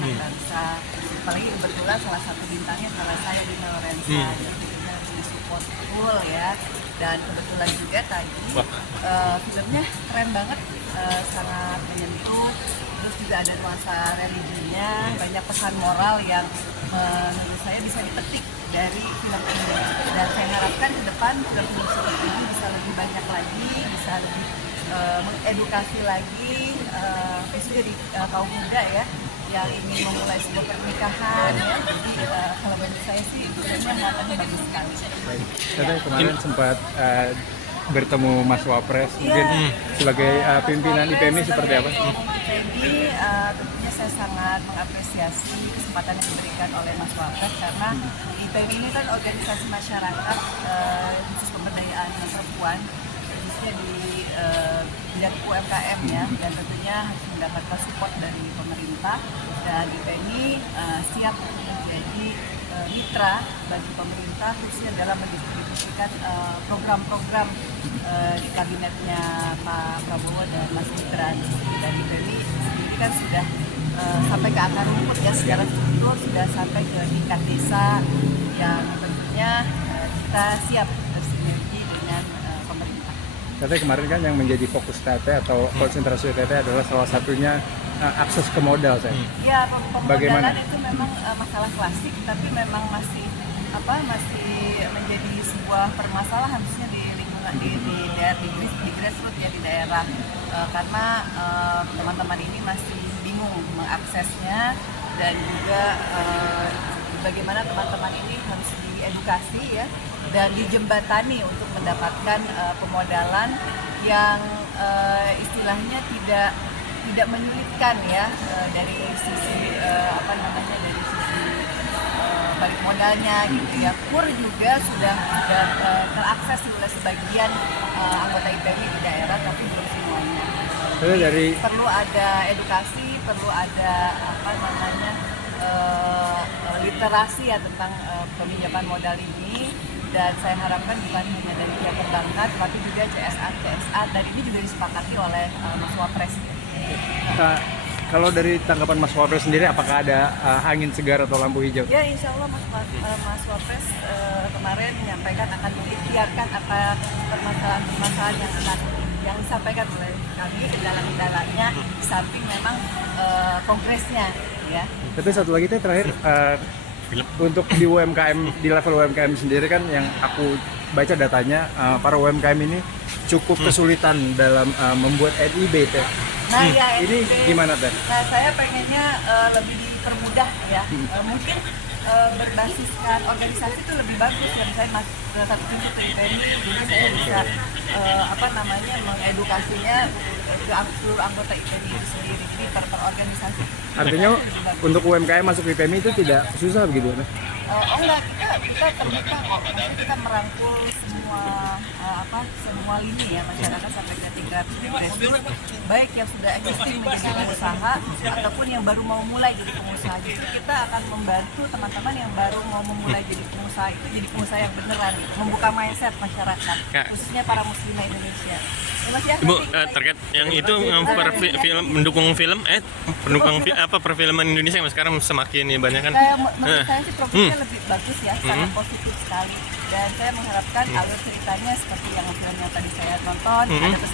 anak bangsa. Apalagi kebetulan salah satu bintangnya adalah saya di Lorenza, jadi disupport full ya. Dan kebetulan juga tadi filmnya keren banget, sangat menyentuh. Terus juga ada nuansa religinya, banyak pesan moral yang menurut saya bisa dipetik dari film ini. Dan saya harapkan ke depan film-film seperti ini bisa lebih banyak lagi, bisa lebih mengedukasi lagi, khususnya di kaum muda ya, yang ingin memulai sebuah pernikahan ya. Jadi kalau menurut saya sih filmnya muatannya bagus sekali. Saya kemarin sempat bertemu Mas Wapres, mungkin sebagai pimpinan IPMI seperti apa? Jadi tentunya saya sangat mengapresiasi kesempatan yang diberikan oleh Mas Wapres, karena IPMI ini kan organisasi masyarakat khusus pemberdayaan perempuan, khususnya di bidang UMKM ya, dan tentunya harus mendapatkan support dari pemerintah, dan IPMI siap untuk menjadi mitra bagi pemerintah khususnya dalam mendistribusikan program-program di kabinetnya Pak Prabowo dan Mas Gibran. Dan IPMI sendiri kan sudah sampai ke akar rumput ya, secara struktur sudah sampai ke tingkat desa, yang tentunya kita siap bersinergi dengan pemerintah. Katanya kemarin kan yang menjadi fokus TT atau konsentrasi TT adalah salah satunya akses ke modal, saya. Ya, pemodalan itu memang masalah klasik, tapi memang masih menjadi sebuah permasalahan khususnya di lingkungan di grassroots ya, di daerah, karena teman-teman ini masih bingung mengaksesnya, dan juga bagaimana teman-teman ini harus diedukasi ya, dan dijembatani untuk mendapatkan pemodalan yang istilahnya tidak menyulitkan ya, dari sisi dari sisi balik modalnya gitu ya. KUR juga sudah terakses oleh sebagian anggota IPMI di daerah, tapi belum semuanya. Jadi perlu ada edukasi, perlu ada literasi ya tentang peminjaman modal ini. Dan saya harapkan bukan hanya dari pihak perbankan, tapi juga CSA, dan ini juga disepakati oleh Mas Wapres. Kalau dari tanggapan Mas Wapres sendiri, apakah ada angin segar atau lampu hijau? Ya, insya Allah Mas Wapres kemarin menyampaikan akan mengikhtiarkan apa permasalahan yang disampaikan oleh kami, kendala-kendalanya, di samping memang kongresnya ya. Tapi satu lagi terakhir, untuk di UMKM, di level UMKM sendiri kan yang aku baca datanya, para UMKM ini cukup kesulitan dalam membuat NIB. Nah, ya, ini gimana Teh? Nah, saya pengennya lebih dipermudah ya. Mungkin berbasiskan organisasi itu lebih bagus ya. Misalnya satu pintu ke IPMI, jadi saya bisa mengedukasinya ke seluruh anggota IPMI itu sendiri, jadi per organisasi. Artinya untuk UMKM masuk IPMI itu tidak susah begitu? Enggak, kita terbuka kok. Maksudnya kita merangkul semua lini ya masyarakat sampai ke tingkat grassroots, baik yang sudah existing menjadi pengusaha ataupun yang baru mau mulai jadi pengusaha. Jadi kita akan membantu teman-teman yang baru mau memulai jadi pengusaha itu jadi pengusaha yang beneran, membuka mindset masyarakat, khususnya para muslimah Indonesia. Ibu, terkait yang itu mendukung film perfilman Indonesia yang sekarang semakin ya banyak kan? Menurut saya sih progresnya lebih bagus ya, sangat positif sekali. Dan saya mengharapkan alur ceritanya seperti yang film yang tadi saya tonton, ada pesan